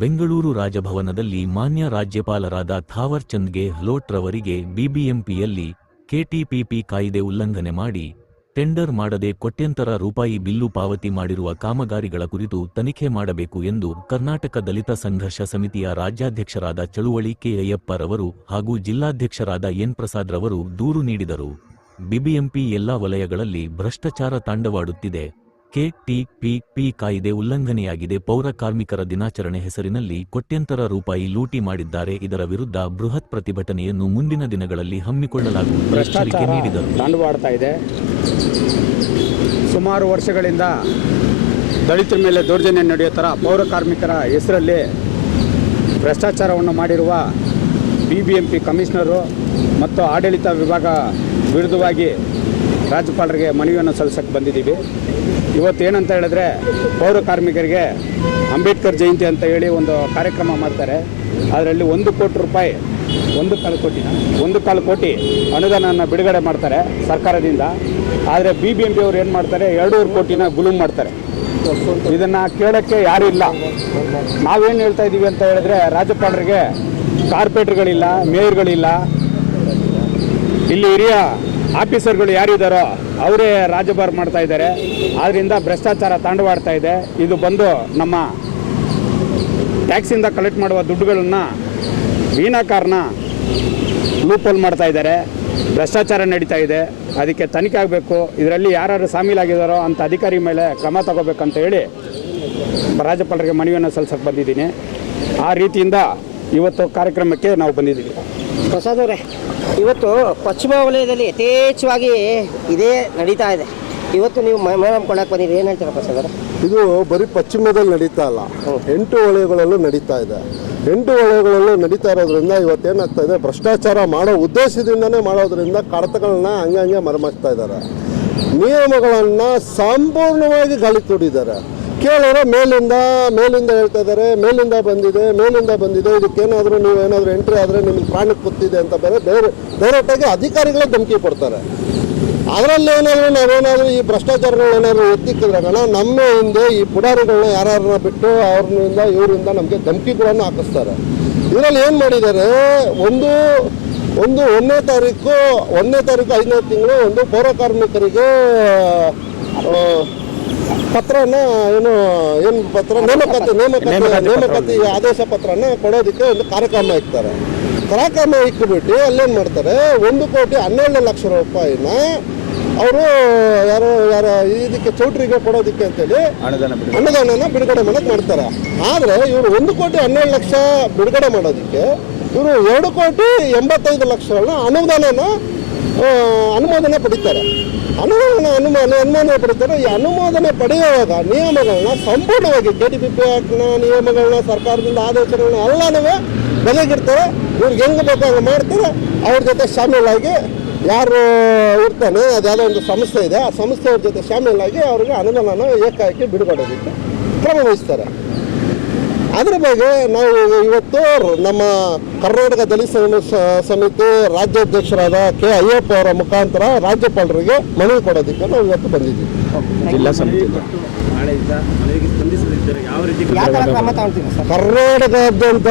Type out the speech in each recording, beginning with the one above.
ಬೆಂಗಳೂರು ರಾಜಭವನದಲ್ಲಿ ಮಾನ್ಯ ರಾಜ್ಯಪಾಲರಾದ ಥಾವರ್ ಚಂದ್ ಗೆಹ್ಲೋಟ್ ರವರಿಗೆ ಬಿಬಿಎಂಪಿಯಲ್ಲಿ ಕೆಟಿಪಿಪಿ ಕಾಯ್ದೆ ಉಲ್ಲಂಘನೆ ಮಾಡಿ, ಟೆಂಡರ್ ಮಾಡದೆ ಕೋಟ್ಯಂತರ ರೂಪಾಯಿ ಬಿಲ್ಲು ಪಾವತಿ ಮಾಡಿರುವ ಕಾಮಗಾರಿಗಳ ಕುರಿತು ತನಿಖೆ ಮಾಡಬೇಕು ಎಂದು ಕರ್ನಾಟಕ ದಲಿತ ಸಂಘರ್ಷ ಸಮಿತಿಯ ರಾಜ್ಯಾಧ್ಯಕ್ಷರಾದ ಚಳುವಳಿ ಕೆ ಅಯ್ಯಪ್ಪರವರು ಹಾಗೂ ಜಿಲ್ಲಾಧ್ಯಕ್ಷರಾದ ಎನ್ ಪ್ರಸಾದ್ ರವರು ದೂರು ನೀಡಿದರು. ಬಿಬಿಎಂಪಿ ಎಲ್ಲಾ ವಲಯಗಳಲ್ಲಿ ಭ್ರಷ್ಟಾಚಾರ ತಾಂಡವಾಡುತ್ತಿದೆ. ಕೆಟಿಪಿಪಿ ಕಾಯಿದೆ ಉಲ್ಲಂಘನೆಯಾಗಿದೆ. ಪೌರ ಕಾರ್ಮಿಕರ ದಿನಾಚರಣೆ ಹೆಸರಿನಲ್ಲಿ ಕೋಟ್ಯಂತರ ರೂಪಾಯಿ ಲೂಟಿ ಮಾಡಿದ್ದಾರೆ. ಇದರ ವಿರುದ್ಧ ಬೃಹತ್ ಪ್ರತಿಭಟನೆಯನ್ನು ಮುಂದಿನ ದಿನಗಳಲ್ಲಿ ಹಮ್ಮಿಕೊಳ್ಳಲಾಗುವುದು ಎಚ್ಚರಿಕೆ ನೀಡಿದರು. ತಾಂಡವಾಡ್ತಾ ಇದೆ. ಸುಮಾರು ವರ್ಷಗಳಿಂದ ದಲಿತರ ಮೇಲೆ ದೌರ್ಜನ್ಯ ನಡೆಯೋ ಥರ ಪೌರ ಕಾರ್ಮಿಕರ ಹೆಸರಲ್ಲಿ ಭ್ರಷ್ಟಾಚಾರವನ್ನು ಮಾಡಿರುವ B B M P commissioner ಮತ್ತು ಆಡಳಿತ ವಿಭಾಗ ವಿರುದ್ಧವಾಗಿ ರಾಜ್ಯಪಾಲರಿಗೆ ಮನವಿಯನ್ನು ಸಲ್ಲಿಸಕ್ಕೆ ಬಂದಿದ್ದೀವಿ. ಇವತ್ತು ಏನಂತ ಹೇಳಿದ್ರೆ ಪೌರ ಕಾರ್ಮಿಕರಿಗೆ ಅಂಬೇಡ್ಕರ್ ಜಯಂತಿ ಅಂತ ಹೇಳಿ ಒಂದು ಕಾರ್ಯಕ್ರಮ ಮಾಡ್ತಾರೆ. ಅದರಲ್ಲಿ ಒಂದು ಕೋಟಿ ರೂಪಾಯಿ, ಒಂದು ಕಾಲು ಕೋಟಿ ಒಂದು ಕಾಲು ಕೋಟಿ ಅನುದಾನವನ್ನು ಬಿಡುಗಡೆ ಮಾಡ್ತಾರೆ ಸರ್ಕಾರದಿಂದ. ಆದರೆ ಬಿ ಬಿ ಎಂ ಪಿ ಅವ್ರು ಏನು ಮಾಡ್ತಾರೆ? ಎರಡೂವರೆ ಕೋಟಿನ ಗುಲುಮ್ ಮಾಡ್ತಾರೆ. ಇದನ್ನು ಕೇಳೋಕ್ಕೆ ಯಾರೂ ಇಲ್ಲ. ನಾವೇನು ಹೇಳ್ತಾ ಇದ್ದೀವಿ ಅಂತ ಹೇಳಿದ್ರೆ ರಾಜ್ಯಪಾಲರಿಗೆ ಕಾರ್ಪೊರೇಟ್ಗಳಿಲ್ಲ ಮೇಯರ್ಗಳಿಲ್ಲ. ಇಲ್ಲಿ ಹಿರಿಯ ಆಫೀಸರ್ಗಳು ಯಾರಿದ್ದಾರೋ ಅವರೇ ರಾಜಭಾರ ಮಾಡ್ತಾ ಇದ್ದಾರೆ. ಆದ್ದರಿಂದ ಭ್ರಷ್ಟಾಚಾರ ತಾಂಡವಾಡ್ತಾ ಇದೆ. ಇದು ಬಂದು ನಮ್ಮ ಟ್ಯಾಕ್ಸಿಂದ ಕಲೆಕ್ಟ್ ಮಾಡುವ ದುಡ್ಡುಗಳನ್ನು ವಿನಾಕಾರಣ ಲೂಪೋಲ್ ಮಾಡ್ತಾ ಇದ್ದಾರೆ. ಭ್ರಷ್ಟಾಚಾರ ನಡೀತಾ ಇದೆ. ಅದಕ್ಕೆ ತನಿಖೆ ಆಗಬೇಕು. ಇದರಲ್ಲಿ ಯಾರು ಸಾಮೀಲಾಗಿದ್ದಾರೋ ಅಂತ ಅಧಿಕಾರಿ ಮೇಲೆ ಕ್ರಮ ತಗೋಬೇಕಂತ ಹೇಳಿ ರಾಜ್ಯಪಾಲರಿಗೆ ಮನವಿಯನ್ನು ಸಲ್ಲಿಸಕ್ಕೆ ಬಂದಿದ್ದೀನಿ. ಆ ರೀತಿಯಿಂದ ಇವತ್ತು ಕಾರ್ಯಕ್ರಮಕ್ಕೆ ನಾವು ಬಂದಿದ್ದೀವಿ. ಪ್ರಸಾದ್ ಅವರೇ ಇವತ್ತು ಪಶ್ಚಿಮ ವಲಯದಲ್ಲಿ ಯಥೇಚ್ಛವಾಗಿ ಇದೇ ನಡೀತಾ ಇದೆ. ಇವತ್ತು ನೀವು ಮೇಡಮ್ ಕೊಡಕ್ಕೆ ಬಂದಿರಿ. ಏನು ಹೇಳ್ತೀರಾ ಪ್ರಸಾದ್ ಇದು ಬರೀ ಪಶ್ಚಿಮದಲ್ಲಿ ನಡೀತಾ ಇಲ್ಲ. ಎಂಟು ವಲಯಗಳಲ್ಲೂ ನಡೀತಾ ಇದೆ. ಎಂಟು ವಲಯಗಳಲ್ಲೂ ನಡೀತಾ ಇರೋದ್ರಿಂದ ಇವತ್ತೇನಾಗ್ತಾ ಇದೆ ಭ್ರಷ್ಟಾಚಾರ ಮಾಡೋ ಉದ್ದೇಶದಿಂದನೇ ಮಾಡೋದ್ರಿಂದ ಕಡತಗಳನ್ನ ಹಂಗೆ ಹಂಗೆ ಮರೆಮಾಚ್ತಾ ಇದ್ದಾರೆ. ನಿಯಮಗಳನ್ನು ಸಂಪೂರ್ಣವಾಗಿ ಗಾಳಿ ತೋಡಿದ್ದಾರೆ ಕೇಳಿದ್ರೆ ಮೇಲಿಂದ ಮೇಲಿಂದ ಹೇಳ್ತಾ ಇದ್ದಾರೆ ಮೇಲಿಂದ ಬಂದಿದೆ ಮೇಲಿಂದ ಬಂದಿದೆ, ಇದಕ್ಕೇನಾದರೂ ನೀವು ಏನಾದರೂ ಎಂಟ್ರಿ ಆದರೆ ನಿಮಗೆ ಪ್ರಾಣಕ್ಕೆ ಗೊತ್ತಿದೆ ಅಂತ ಬೇರೆ ಬೇರೆ ಡೈರೆಕ್ಟಾಗಿ ಅಧಿಕಾರಿಗಳೇ ಧಮಕಿ ಕೊಡ್ತಾರೆ. ಅದರಲ್ಲಿ ಏನಾದರೂ ನಾವೇನಾದರೂ ಈ ಭ್ರಷ್ಟಾಚಾರಗಳು ಏನಾದ್ರೂ ಎತ್ತಿಕ್ಕಿದ್ರಾಗಣ ನಮ್ಮ ಹಿಂದೆ ಈ ಪುಡಾರಿಗಳನ್ನ ಯಾರನ್ನ ಬಿಟ್ಟು ಅವ್ರನ್ನಿಂದ ಇವರಿಂದ ನಮಗೆ ಧಮಕಿಗಳನ್ನು ಹಾಕಿಸ್ತಾರೆ. ಇದರಲ್ಲಿ ಏನು ಮಾಡಿದ್ದಾರೆ, ಒಂದು ಒಂದು ಒಂದನೇ ತಾರೀಕು ಒಂದನೇ ತಾರೀಕು ಐದನೇ ತಿಂಗಳು ಒಂದು ಪೌರ ಕಾರ್ಮಿಕರಿಗೆ ಪತ್ರನ ಏನು ಏನು ಪತ್ರ ನೇಮಕಾತಿ ನೇಮಕಾತಿ ನೇಮಕಾತಿ ಆದೇಶ ಪತ್ರನ ಕೊಡೋದಕ್ಕೆ ಒಂದು ಕಾರ್ಯಕ್ರಮ ಇಕ್ತಾರೆ. ಕಾರ್ಯಕ್ರಮ ಇಕ್ಬಿಟ್ಟು ಅಲ್ಲೇನು ಮಾಡ್ತಾರೆ ಒಂದು ಕೋಟಿ ಹನ್ನೆರಡು ಲಕ್ಷ ರೂಪಾಯಿನ ಅವರು ಯಾರೋ ಯಾರ ಇದಕ್ಕೆ ಚೌಟ್ರಿಗೆ ಕೊಡೋದಕ್ಕೆ ಅಂತೇಳಿ ಅನುದಾನ ಬಿಡುಗಡೆ ಅನುದಾನನ ಬಿಡುಗಡೆ ಮಾಡೋಕೆ ಮಾಡ್ತಾರೆ. ಆದರೆ ಇವರು ಒಂದು ಕೋಟಿ ಹನ್ನೆರಡು ಲಕ್ಷ ಬಿಡುಗಡೆ ಮಾಡೋದಕ್ಕೆ ಇವರು ಎರಡು ಕೋಟಿ ಎಂಬತ್ತೈದು ಲಕ್ಷಗಳನ್ನ ಅನುದಾನನ ಅನುಮೋದನೆ ಪಡಿತಾರೆ. ಅನುದಾನ ಅನುಮಾನ ಅನುಮಾನ ಪಡಿತಾರೆ ಈ ಅನುಮೋದನೆ ಪಡೆಯುವಾಗ ನಿಯಮಗಳನ್ನ ಸಂಪೂರ್ಣವಾಗಿ ಕೆ ಡಿ ಪಿ ಪಿ ಆ್ಯಕ್ಟ್ನ ನಿಯಮಗಳನ್ನ ಸರ್ಕಾರದಿಂದ ಆದೇಶಗಳನ್ನ ಎಲ್ಲನೂ ಬಗೆಗಿರ್ತಾರೆ ಇವ್ರಿಗೆ ಹೆಂಗೆ ಬೇಕಾಗ ಮಾಡ್ತಾರೆ. ಅವ್ರ ಜೊತೆ ಶಾಮೀಲಾಗಿ ಯಾರು ಇರ್ತಾನೆ ಅದ್ಯಾವುದೋ ಒಂದು ಸಂಸ್ಥೆ ಇದೆ. ಆ ಸಂಸ್ಥೆಯವ್ರ ಜೊತೆ ಶಾಮೀಲಾಗಿ ಅವ್ರಿಗೆ ಅನುದಾನನ ಏಕಾಏಕಿ ಬಿಡುಗಡೆಗೆ ಕ್ರಮ ವಹಿಸ್ತಾರೆ. ಅದ್ರ ಬಗ್ಗೆ ನಾವು ಇವತ್ತು ನಮ್ಮ ಕರ್ನಾಟಕ ದಲಿತ ಸಮಿತಿ ರಾಜ್ಯಾಧ್ಯಕ್ಷರಾದ ಕೆ ಅಯ್ಯಪ್ಪ ಅವರ ಮುಖಾಂತರ ರಾಜ್ಯಪಾಲರಿಗೆ ಮನವಿ ಕೊಡೋದಕ್ಕೆ ನಾವು ಇವತ್ತು ಬಂದಿದ್ದೀವಿ. ಜಿಲ್ಲಾ ಸಮಿತಿ ಕರ್ನಾಟಕದಾದ್ಯಂತ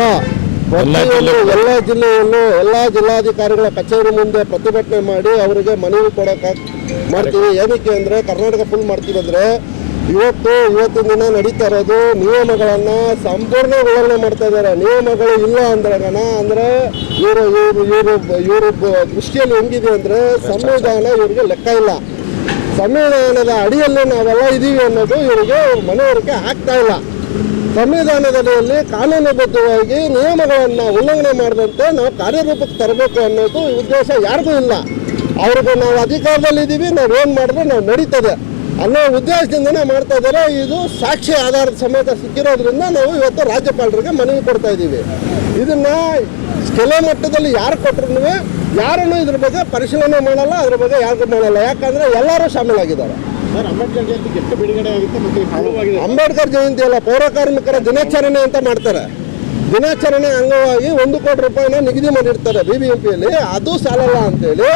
ಪ್ರತಿಯೊಂದು ಎಲ್ಲ ಜಿಲ್ಲೆಯಲ್ಲೂ ಎಲ್ಲ ಜಿಲ್ಲಾಧಿಕಾರಿಗಳ ಕಚೇರಿ ಮುಂದೆ ಪ್ರತಿಭಟನೆ ಮಾಡಿ ಅವರಿಗೆ ಮನವಿ ಕೊಡೋಕೆ ಮಾಡ್ತೀವಿ. ಏನಕ್ಕೆ ಅಂದರೆ ಕರ್ನಾಟಕ ಫುಲ್ ಮಾಡ್ತೀವಿ ಅಂದರೆ ಇವತ್ತು, ಇವತ್ತಿನ ದಿನ ನಡೀತಾ ಇರೋದು ನಿಯಮಗಳನ್ನು ಸಂಪೂರ್ಣ ಉಲ್ಲಂಘನೆ ಮಾಡ್ತಾ ಇದ್ದಾರೆ. ನಿಯಮಗಳು ಇಲ್ಲ ಅಂದ್ರೆ ಅಂದರೆ ಇವರು ಇವರು ಇವರು ಇವರು ದೃಷ್ಟಿಯಲ್ಲಿ ಹೆಂಗಿದೆ ಅಂದರೆ ಸಂವಿಧಾನ ಇವರಿಗೆ ಲೆಕ್ಕ ಇಲ್ಲ. ಸಂವಿಧಾನದ ಅಡಿಯಲ್ಲಿ ನಾವೆಲ್ಲ ಇದ್ದೀವಿ ಅನ್ನೋದು ಇವರಿಗೆ ಮನವರಿಕೆ ಆಗ್ತಾ ಇಲ್ಲ. ಸಂವಿಧಾನದ ಅಡಿಯಲ್ಲಿ ಕಾನೂನುಬದ್ಧವಾಗಿ ನಿಯಮಗಳನ್ನು ಉಲ್ಲಂಘನೆ ಮಾಡದಂತೆ ನಾವು ಕಾರ್ಯರೂಪಕ್ಕೆ ತರಬೇಕು ಅನ್ನೋದು ಉದ್ದೇಶ ಯಾರಿಗೂ ಇಲ್ಲ. ಅವ್ರಿಗೆ ನಾವು ಅಧಿಕಾರದಲ್ಲಿ ಇದ್ದೀವಿ ನಾವು ಏನು ಮಾಡಿದ್ರೆ ನಾವು ನಡೀತದೆ. ಅನ್ನೋ ಉದ್ದೇಶದಿಂದನೇ ಮಾಡ್ತಾ ಇದ್ದಾರೆ. ಇದು ಸಾಕ್ಷಿ ಆಧಾರದ ಸಮೇತ ಸಿಕ್ಕಿರೋದ್ರಿಂದ ನಾವು ಇವತ್ತು ರಾಜ್ಯಪಾಲರಿಗೆ ಮನವಿ ಕೊಡ್ತಾ ಇದ್ದೀವಿ. ಇದನ್ನ ಕೆಲ ಮಟ್ಟದಲ್ಲಿ ಯಾರು ಕೊಟ್ಟರು ಯಾರನ್ನು ಇದ್ರ ಬಗ್ಗೆ ಪರಿಶೀಲನೆ ಮಾಡಲ್ಲ ಅದ್ರ ಬಗ್ಗೆ ಯಾರಿಗೂ ಮಾಡಲ್ಲ. ಯಾಕಂದ್ರೆ ಎಲ್ಲರೂ ಶಾಮೀಲಾಗಿದ್ದಾರೆ. ಅಂಬೇಡ್ಕರ್ ಜಯಂತಿ ಅಲ್ಲ ಪೌರ ಕಾರ್ಮಿಕರ ದಿನಾಚರಣೆ ಅಂತ ಮಾಡ್ತಾರೆ. ದಿನಾಚರಣೆ ಅಂಗವಾಗಿ ಒಂದು ಕೋಟಿ ರೂಪಾಯಿನ ನಿಗದಿ ಮಾಡಿರ್ತಾರೆ ಬಿ ಬಿ ಎಂ ಪಿಯಲ್ಲಿ ಅದು ಸಾಲಲ್ಲ ಅಂತೇಳಿ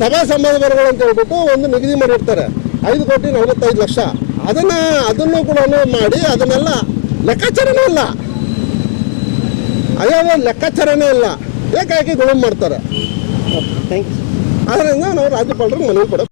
ಸಭಾ ಸಮಾರಂಭಗಳು ಅಂತ ಹೇಳ್ಬಿಟ್ಟು ಒಂದು ನಿಗದಿ ಮಾಡಿರ್ತಾರೆ. ಐದು ಕೋಟಿ ನಲವತ್ತೈದು ಲಕ್ಷ. ಅದನ್ನ ಅದನ್ನು ಕೂಡ ಮಾಡಿ ಅದನ್ನೆಲ್ಲ ಲೆಕ್ಕಾಚಾರನೇ ಇಲ್ಲ. ಅಯ್ಯೋ ಲೆಕ್ಕಾಚಾರನೇ ಇಲ್ಲ. ಏಕಾಏಕಿ ಗುಣ ಮಾಡ್ತಾರೆ. ಅದರಿಂದ ನಾವು ರಾಜ್ಯಪಾಲರಿಗೆ ಮನವಿ ಕೊಡೋದು